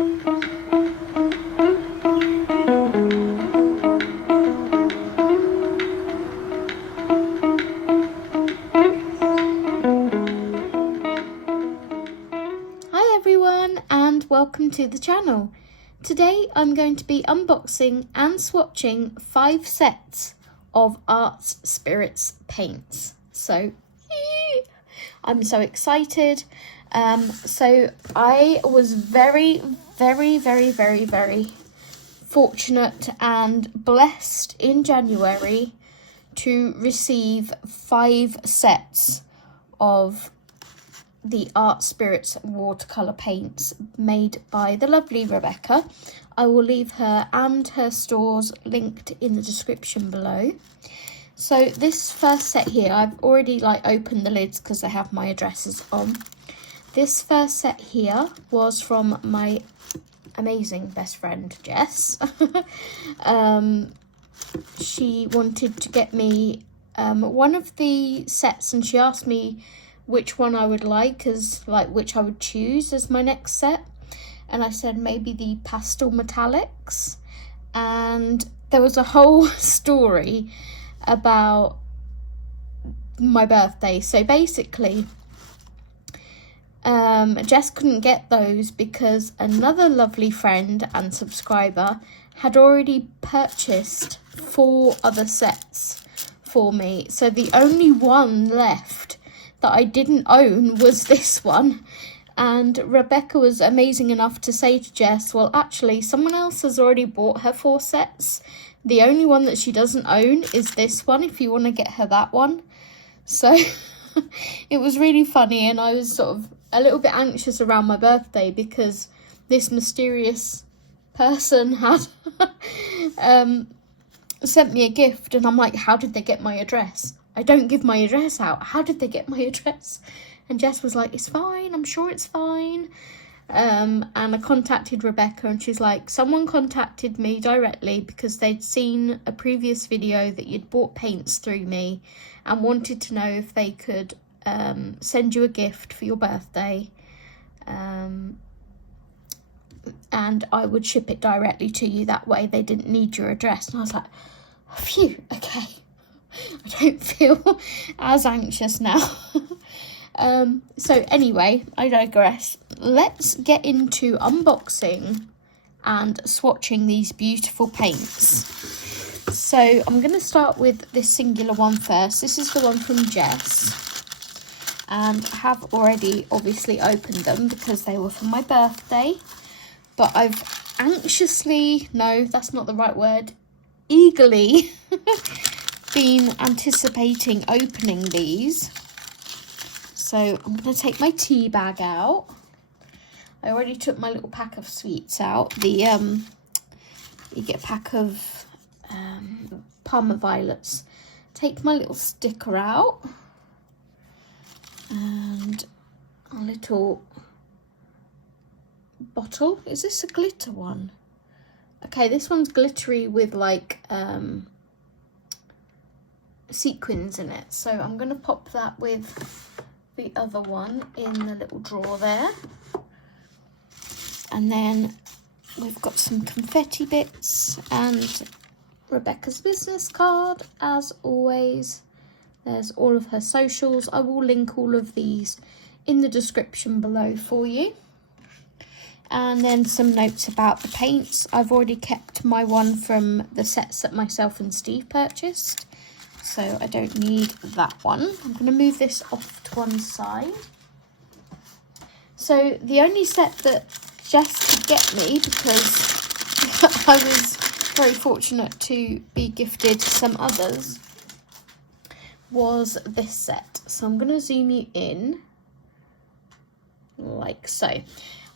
Hi everyone and welcome to the channel. Today I'm going to be unboxing and swatching 5 sets of Arts Spirits paints. So I'm so excited. So I was very fortunate and blessed in January to receive 5 sets of the Art Spirits watercolour paints made by the lovely Rebecca. I will leave her and her stores linked in the description below. So this first set here, I've already opened the lids because they have my addresses on. This first set here was from my amazing best friend Jess. She wanted to get me one of the sets, and she asked me which one I would which I would choose as my next set, and I said maybe the pastel metallics. And there was a whole story about my birthday. So basically Jess couldn't get those because another lovely friend and subscriber had already purchased 4 other sets for me, so the only one left that I didn't own was this one. And Rebecca was amazing enough to say to Jess, well, actually someone else has already bought her 4 sets. The only one that she doesn't own is this one, if you want to get her that one. So it was really funny, and I was sort of a little bit anxious around my birthday because this mysterious person had sent me a gift, and I'm like, how did they get my address? I don't give my address out. How did they get my address? And Jess was like, it's fine, I'm sure it's fine. And I contacted Rebecca, and she's like, someone contacted me directly because they'd seen a previous video that you'd bought paints through me and wanted to know if they could send you a gift for your birthday. And I would ship it directly to you that way. They didn't need your address. And I was like, phew, okay. I don't feel as anxious now. So anyway, I digress. Let's get into unboxing and swatching these beautiful paints. So I'm going to start with this singular one first. This is the one from Jess, and I have already obviously opened them because they were for my birthday, but I've no, that's not the right word, eagerly been anticipating opening these. So I'm going to take my tea bag out. I already took my little pack of sweets out. You get a pack of Parma violets. Take my little sticker out and a little bottle. Is this a glitter one? Okay, this one's glittery with sequins in it, so I'm going to pop that with the other one in the little drawer there. And then we've got some confetti bits and Rebecca's business card, as always. There's all of her socials. I will link all of these in the description below for you. And then some notes about the paints. I've already kept my one from the sets that myself and Steve purchased, so I don't need that one. I'm going to move this off to one side. So the only set that Jess could get me, because I was very fortunate to be gifted some others, was this set. So I'm going to zoom you in like so.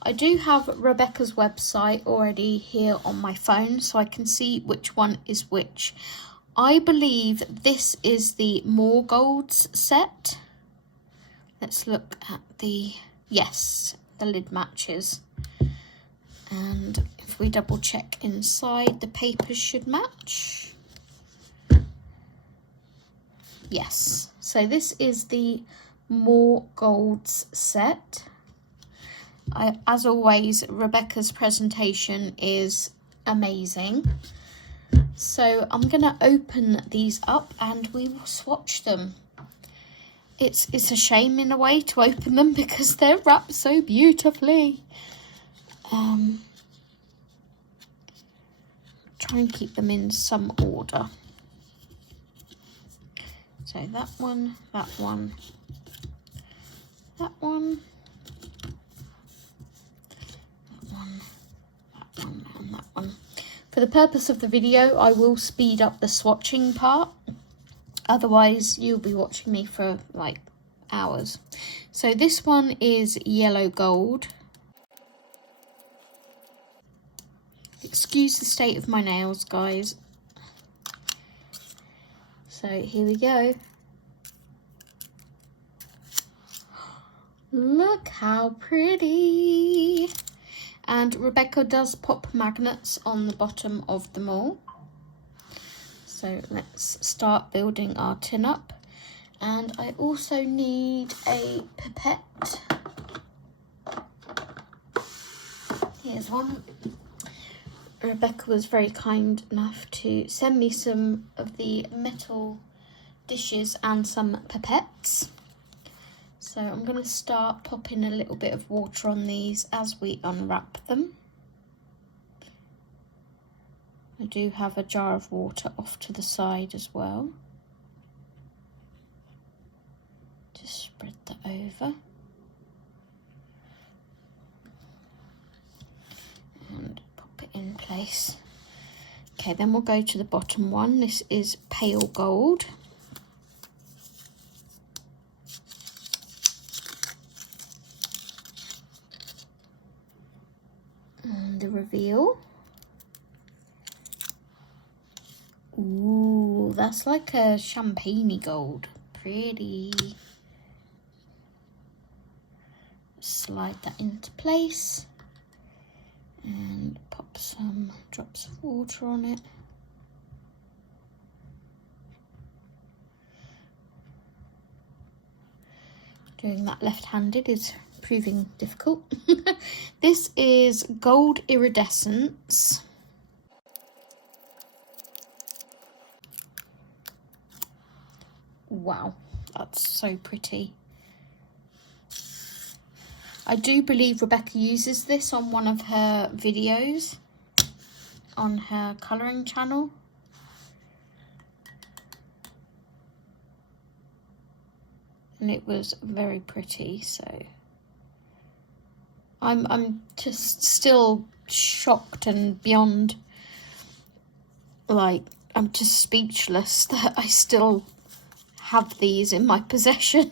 I do have Rebecca's website already here on my phone, so I can see which one is which. I believe this is the More Golds set. Let's look at yes, the lid matches. And if we double check inside, the papers should match. Yes, so this is the More Golds set. As always, Rebecca's presentation is amazing. So I'm going to open these up and we will swatch them. It's a shame in a way to open them because they're wrapped so beautifully. Try and keep them in some order. So that one, that one, that one, that one, that one, and that one. For the purpose of the video, I will speed up the swatching part. Otherwise, you'll be watching me for like hours. So this one is yellow gold. Excuse the state of my nails, guys. So here we go. Look how pretty. And Rebecca does pop magnets on the bottom of them all. So let's start building our tin up. And I also need a pipette. Here's one. Rebecca was very kind enough to send me some of the metal dishes and some pipettes. So I'm going to start popping a little bit of water on these as we unwrap them. I do have a jar of water off to the side as well. Just spread that over. And pop it in place. Okay, then we'll go to the bottom one. This is pale gold. And the reveal. Ooh, that's like a champagne-y gold. Pretty. Slide that into place and pop some drops of water on it. Doing that left-handed is proving difficult. This is gold iridescence. Wow, that's so pretty. I do believe Rebecca uses this on one of her videos on her colouring channel. And it was very pretty, so I'm just still shocked and beyond, like, I'm just speechless that I still have these in my possession.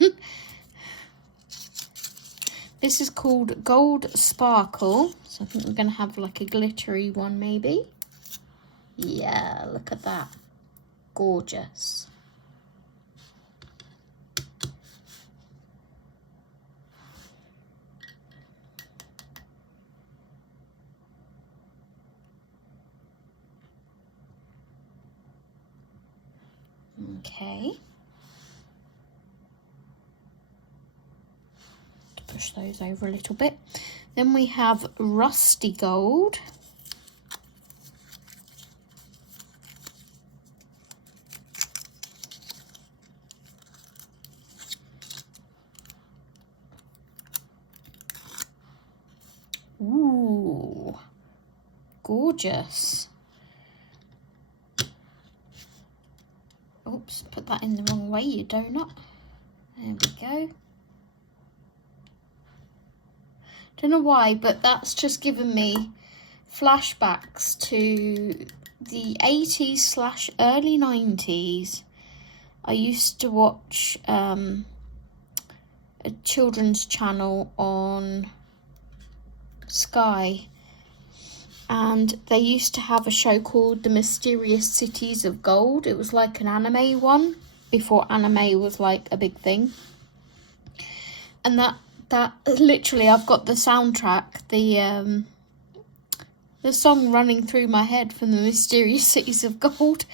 This is called Gold Sparkle, so I think we're going to have like a glittery one maybe. Yeah, look at that. Gorgeous. Okay. Push those over a little bit. Then we have rusty gold. Ooh, gorgeous. Oops, put that in the wrong way, you donut. There we go. Don't know why, but that's just given me flashbacks to the 80s / early 90s. I used to watch a children's channel on Sky, and they used to have a show called The Mysterious Cities of Gold. It was like an anime one, before anime was like a big thing. And that literally, I've got the soundtrack, the song running through my head from The Mysterious Cities of Gold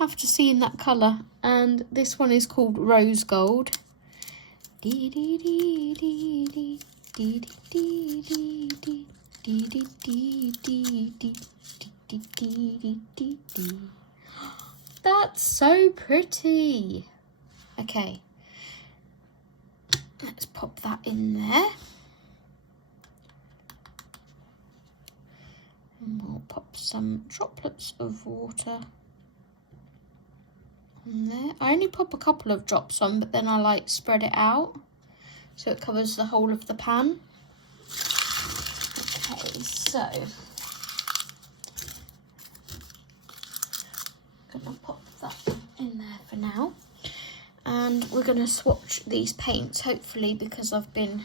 after seeing that colour. And this one is called Rose Gold. Dee, dee, dee, dee, dee, That's so pretty. Okay, let's pop that in there. And we'll pop some droplets of water on there. I only pop a couple of drops on, but then I like spread it out so it covers the whole of the pan. Okay, so I'm gonna pop that in there for now. And we're gonna swatch these paints, hopefully, because I've been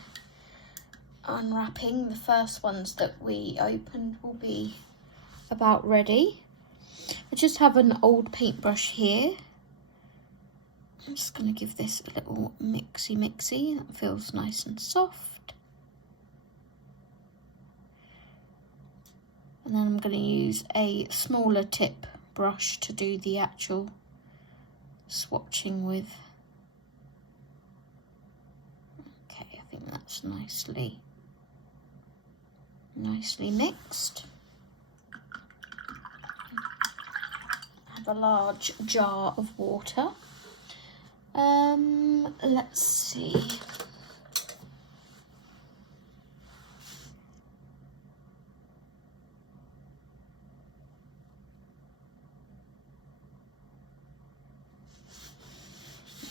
unwrapping. The first ones that we opened will be about ready. I just have an old paintbrush here. I'm just going to give this a little mixy. That feels nice and soft. And then I'm going to use a smaller tip brush to do the actual swatching with. Okay, I think that's nicely mixed. I have a large jar of water. Let's see.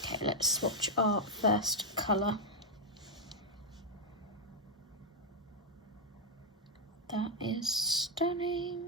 Okay, let's swatch our first colour. That is stunning.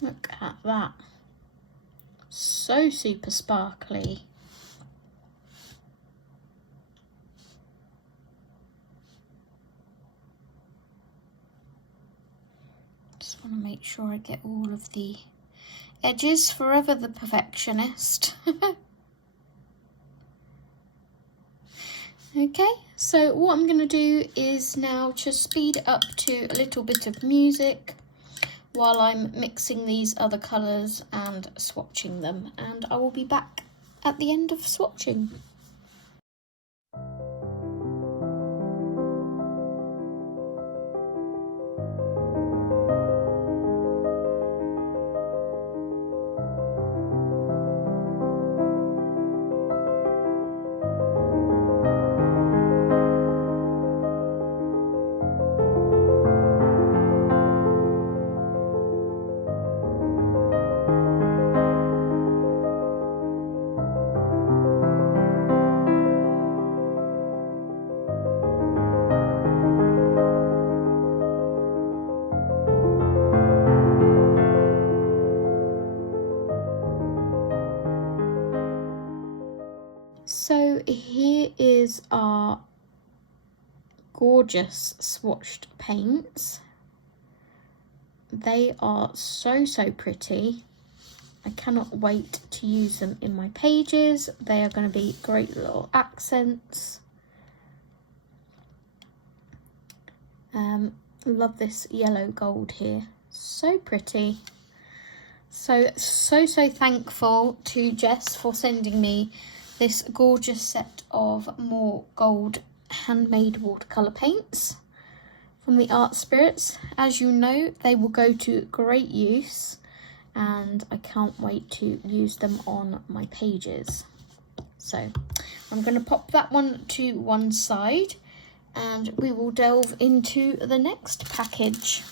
Look at that. So super sparkly. Just want to make sure I get all of the edges. Forever the perfectionist. Okay, so what I'm going to do is now just speed up to a little bit of music while I'm mixing these other colours and swatching them, and I will be back at the end of swatching. So here is our gorgeous swatched paints. They are so pretty. I cannot wait to use them in my pages. They are going to be great little accents. Love this yellow gold here. So pretty. So thankful to Jess for sending me this gorgeous set of more gold handmade watercolour paints from the Art Spirits. As you know, they will go to great use, and I can't wait to use them on my pages. So I'm going to pop that one to one side, and we will delve into the next package.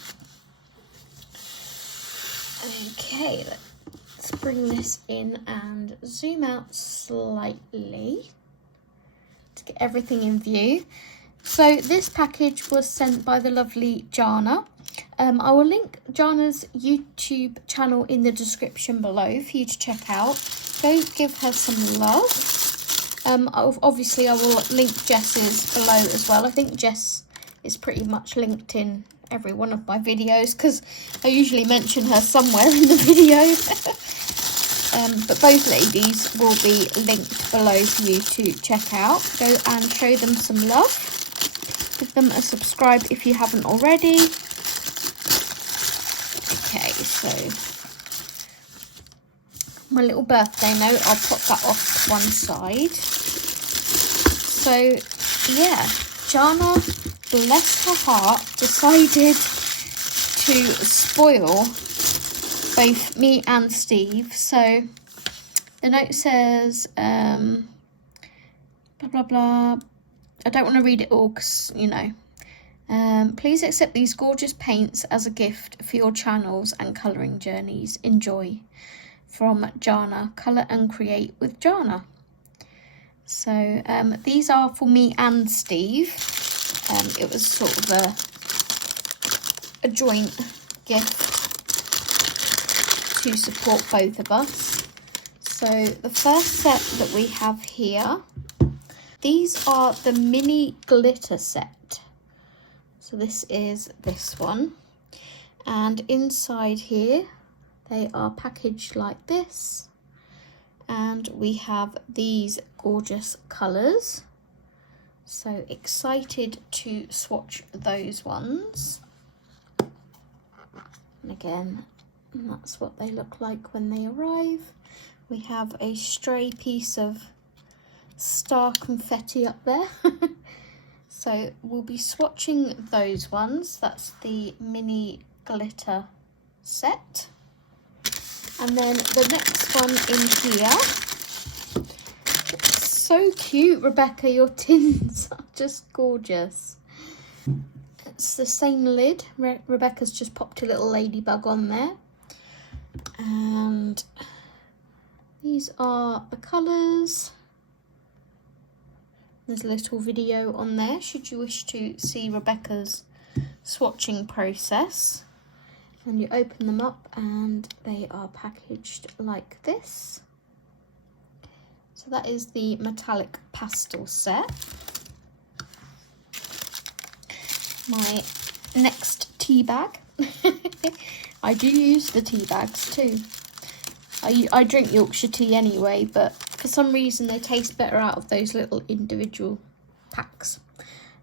Okay, let's bring this in and zoom out slightly to get everything in view. So this package was sent by the lovely Jana. I will link Jana's YouTube channel in the description below for you to check out. Go give her some love. Obviously I will link Jess's below as well. I think Jess is pretty much linked in every one of my videos because I usually mention her somewhere in the video. But both ladies will be linked below for you to check out. Go and show them some love. Give them a subscribe if you haven't already. Okay, so my little birthday note, I'll pop that off to one side. So yeah, Jana, bless her heart, decided to spoil both me and Steve. So the note says blah blah blah. I don't want to read it all because, you know, please accept these gorgeous paints as a gift for your channels and colouring journeys. Enjoy. From Jana, Colour and Create with Jana. So these are for me and Steve. It was sort of a joint gift to support both of us. So the first set that we have here, these are the mini glitter set. So this is this one, and inside here they are packaged like this, and we have these gorgeous colours. So excited to swatch those ones. And again, that's what they look like when they arrive. We have a stray piece of star confetti up there. So we'll be swatching those ones. That's the mini glitter set. And then the next one in here, it's so cute, Rebecca, your tins are just gorgeous. It's the same lid. Rebecca's just popped a little ladybug on there. And these are the colours. There's a little video on there should you wish to see Rebecca's swatching process. And you open them up and they are packaged like this. So that is the metallic pastel set. My next tea bag. I do use the tea bags too. I drink Yorkshire tea anyway, but for some reason they taste better out of those little individual packs.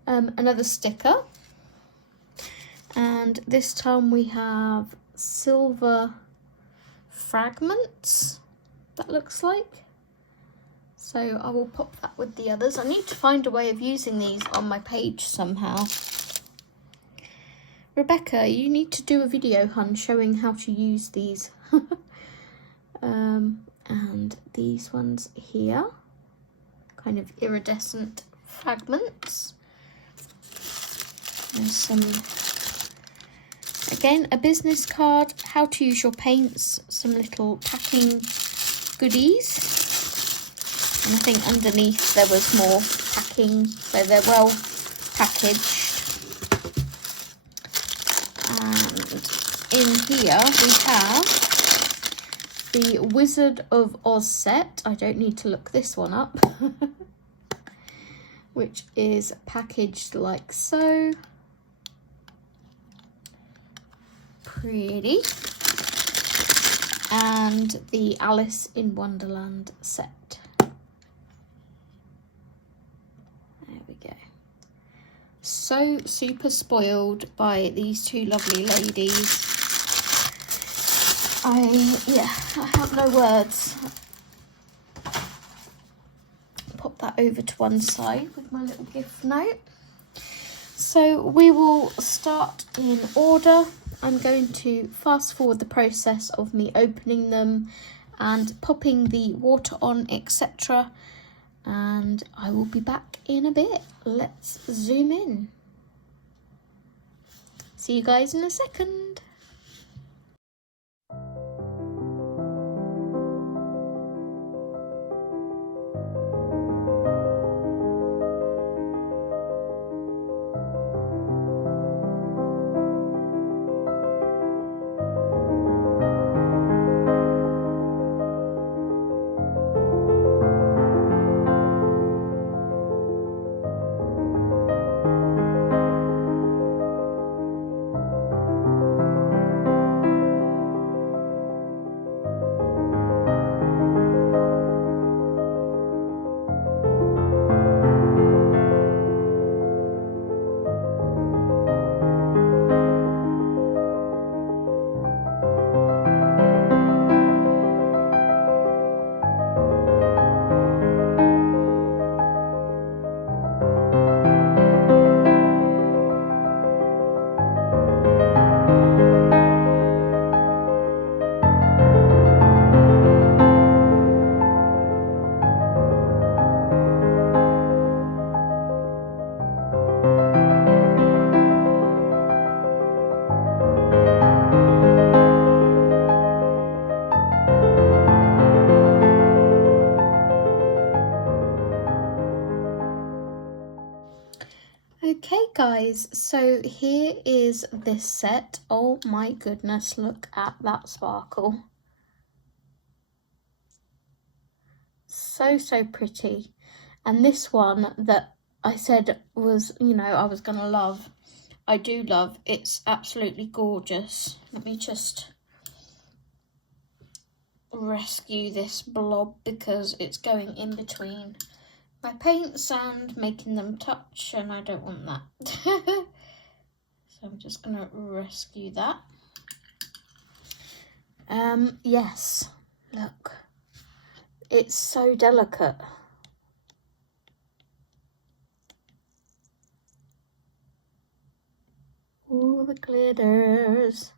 Another sticker. And this time we have silver fragments, that looks like. So I will pop that with the others. I need to find a way of using these on my page somehow. Rebecca, you need to do a video, hun, showing how to use these. And these ones here, kind of iridescent fragments. There's some, again, a business card, how to use your paints, some little packing goodies. And I think underneath there was more packing, so they're well packaged. And in here we have the Wizard of Oz set. I don't need to look this one up. Which is packaged like so. Pretty. And the Alice in Wonderland set. There we go. So super spoiled by these two lovely ladies. I have no words. Pop that over to one side with my little gift note. So we will start in order. I'm going to fast forward the process of me opening them and popping the water on, etc. And I will be back in a bit. Let's zoom in. See you guys in a second. Okay guys, so here is this set. Oh my goodness, look at that sparkle. So pretty. And this one that I said was, you know, I was gonna love, I do love. It's absolutely gorgeous. Let me just rescue this blob because it's going in between my paints and making them touch, and I don't want that. So I'm just gonna rescue that. Yes, look, it's so delicate. All the glitters.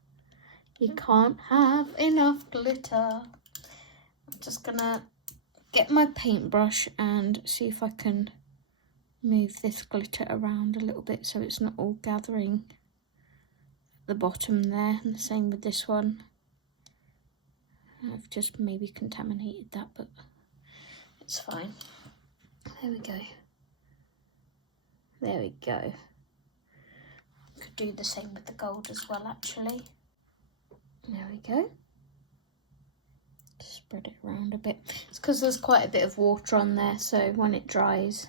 You can't have enough glitter. I'm just gonna get my paintbrush and see if I can move this glitter around a little bit so it's not all gathering at the bottom there, and the same with this one. I've just maybe contaminated that, but it's fine. There we go. There we go. Could do the same with the gold as well, actually. There we go. Spread it around a bit. It's because there's quite a bit of water on there, so when it dries,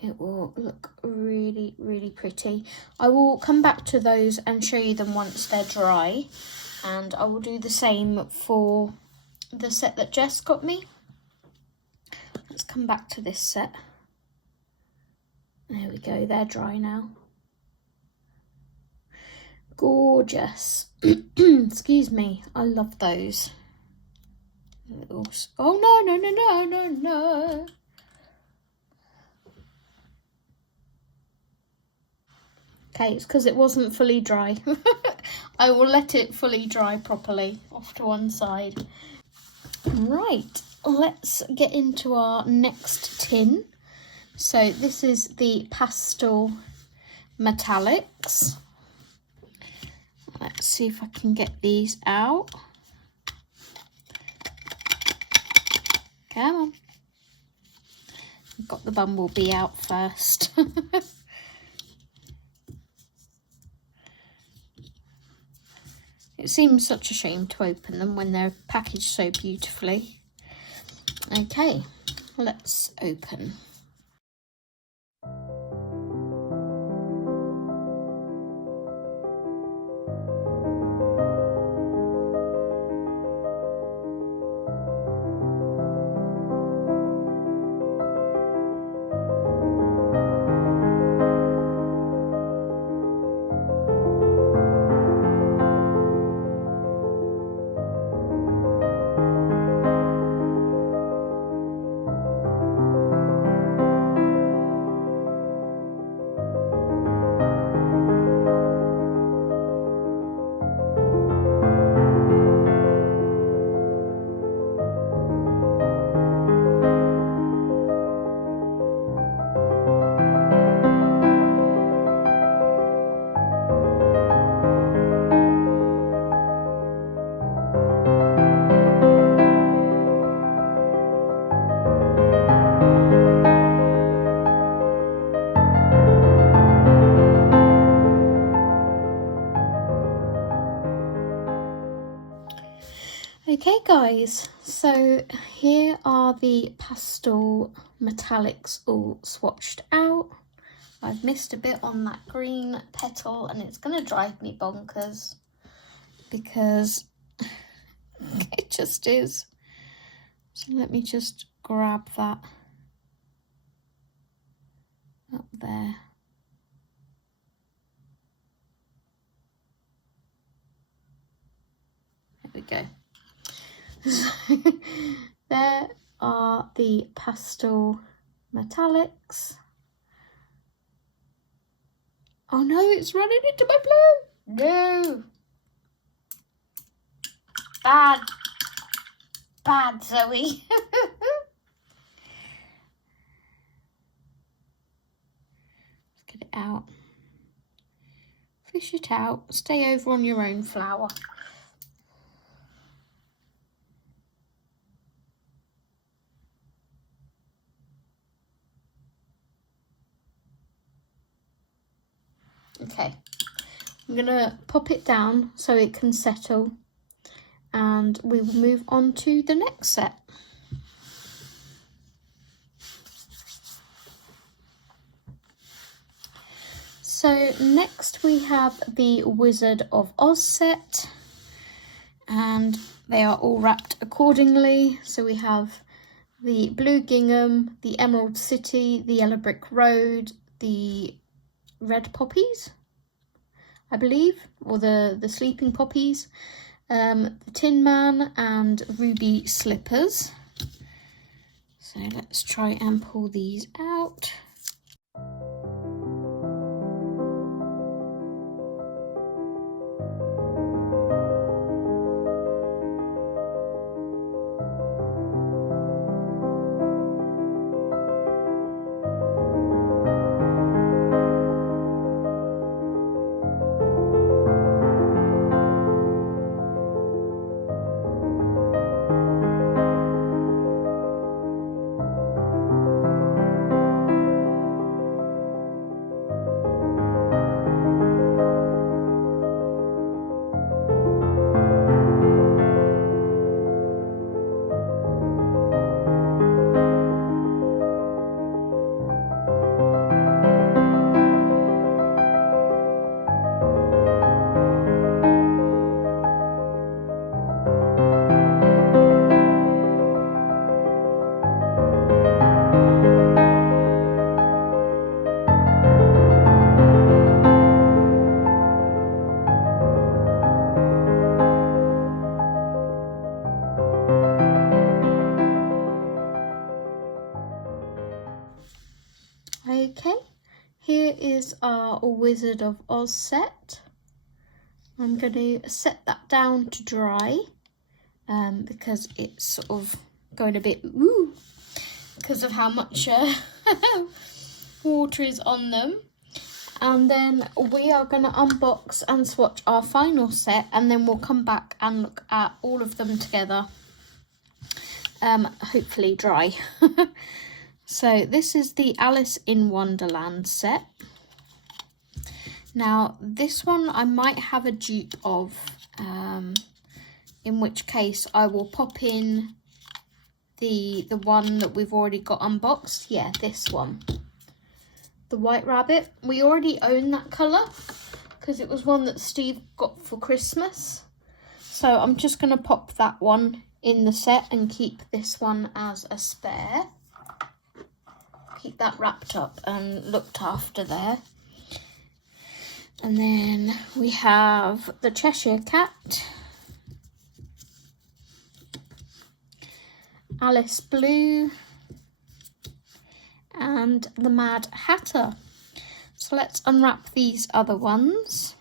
it will look really pretty. I will come back to those and show you them once they're dry, and I will do the same for the set that Jess got me. Let's come back to this set. There we go, they're dry now. Gorgeous. Excuse me, I love those. Oh no. Okay, it's because it wasn't fully dry. I will let it fully dry properly off to one side. Right, let's get into our next tin. So this is the pastel metallics. Let's see if I can get these out. Come on. I've got the bumblebee out first. It seems such a shame to open them when they're packaged so beautifully. Okay, let's open. Okay guys, so here are the pastel metallics all swatched out. I've missed a bit on that green petal and it's going to drive me bonkers because it just is. So let me just grab that up there. There we go. There are the pastel metallics. Oh no, it's running into my blue. No. Bad Zoe. Let's get it out. Fish it out. Stay over on your own flower. Okay, I'm going to pop it down so it can settle, and we will move on to the next set. So next we have the Wizard of Oz set, and they are all wrapped accordingly. So we have the blue gingham, the Emerald City, the yellow brick road, the red poppies, I believe, or the sleeping poppies, the Tin Man and ruby slippers. So let's try and pull these out. Okay, here is our Wizard of Oz set. I'm going to set that down to dry because it's sort of going a bit woo because of how much water is on them. And then we are going to unbox and swatch our final set, and then we'll come back and look at all of them together, hopefully dry. So this is the Alice in Wonderland set. Now this one I might have a dupe of, in which case I will pop in the one that we've already got unboxed. Yeah, this one, the White Rabbit. We already own that colour because it was one that Steve got for Christmas. So I'm just going to pop that one in the set and keep this one as a spare. Keep that wrapped up and looked after there. And then we have the Cheshire Cat, Alice Blue, and the Mad Hatter. So let's unwrap these other ones.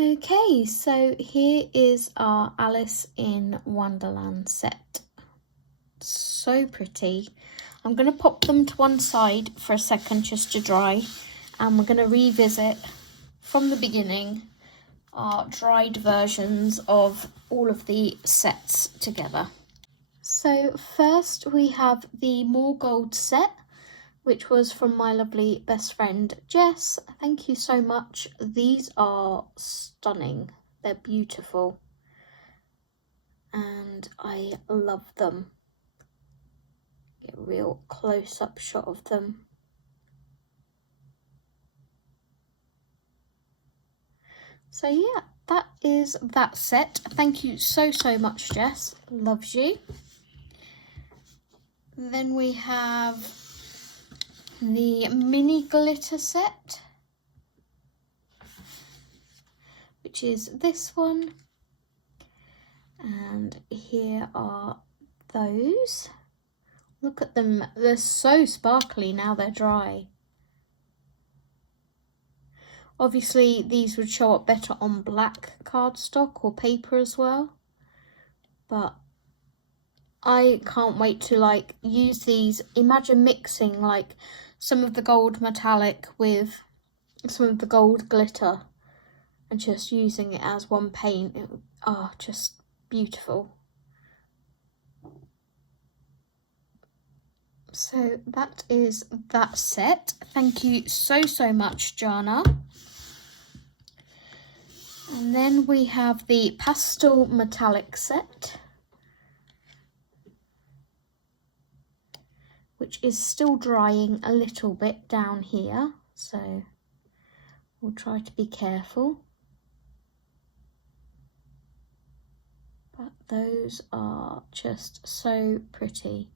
Okay, so here is our Alice in Wonderland set. So pretty. I'm going to pop them to one side for a second just to dry, and we're going to revisit from the beginning our dried versions of all of the sets together. So first we have the More Gold set, which was from my lovely best friend Jess. Thank you so much. These are stunning. They're beautiful. And I love them. Get a real close-up shot of them. So yeah, that is that set. Thank you so much, Jess. Loves you. Then we have the mini glitter set, which is this one. And here are those. Look at them, they're so sparkly now they're dry. Obviously these would show up better on black cardstock or paper as well, but I can't wait to like use these. Imagine mixing like some of the gold metallic with some of the gold glitter and just using it as one paint. Just beautiful. So that is that set. Thank you so much, Jana. And then we have the pastel metallic set, which is still drying a little bit down here, so we'll try to be careful. But those are just so pretty.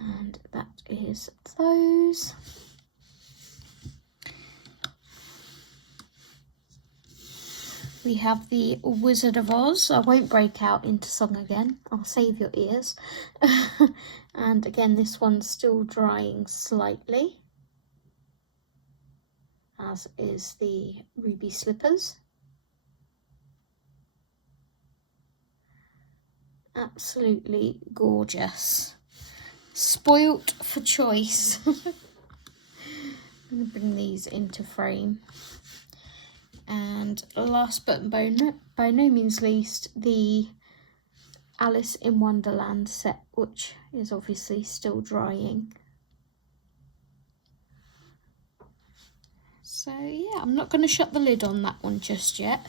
And that is those. We have the Wizard of Oz. I won't break out into song again. I'll save your ears. And again, this one's still drying slightly, as is the Ruby Slippers. Absolutely gorgeous. Spoilt for choice. I'm going to bring these into frame. And last but by no means least, the Alice in Wonderland set, which is obviously still drying. So yeah, I'm not going to shut the lid on that one just yet,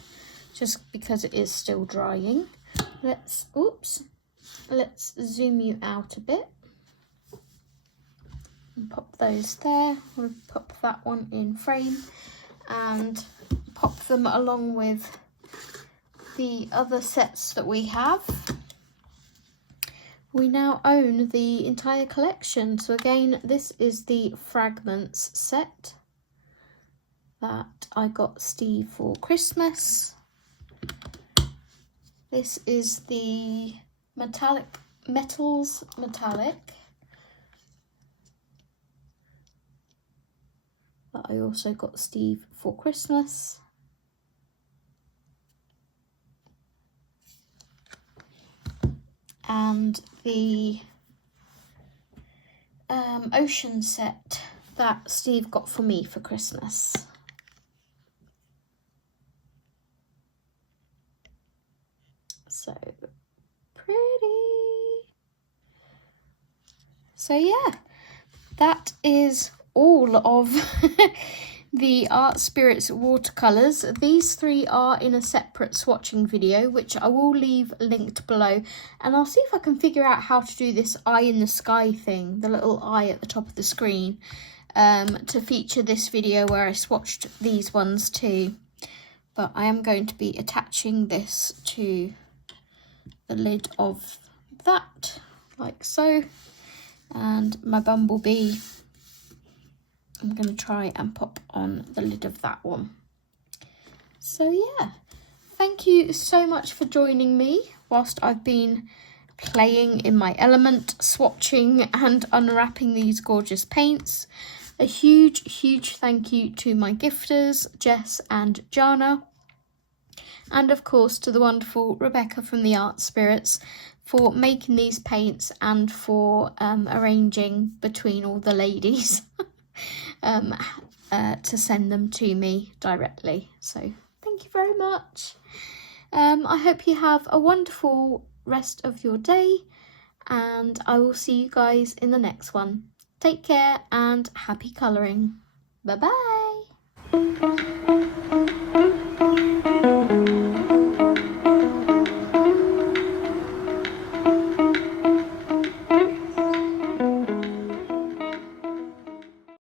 just because it is still drying. Let's zoom you out a bit. And pop those there. We'll pop that one in frame and pop them along with the other sets that we have. We now own the entire collection. So again, this is the Fragments set that I got Steve for Christmas. This is the Metals Metallic that I also got Steve for Christmas. And the Ocean set that Steve got for me for Christmas. So pretty. So yeah, that is all of the Art Spirits watercolours. These three are in a separate swatching video, which I will leave linked below. And I'll see if I can figure out how to do this eye in the sky thing, the little eye at the top of the screen, to feature this video where I swatched these ones too. But I am going to be attaching this to the lid of that, like so. And my Bumblebee, I'm going to try and pop on the lid of that one. So yeah, thank you so much for joining me whilst I've been playing in my element, swatching and unwrapping these gorgeous paints. A huge thank you to my gifters, Jess and Jana. And of course to the wonderful Rebecca from the Art Spirits for making these paints and for arranging between all the ladies to send them to me directly. So thank you very much. I hope you have a wonderful rest of your day, and I will see you guys in the next one. Take care and happy colouring. Bye bye.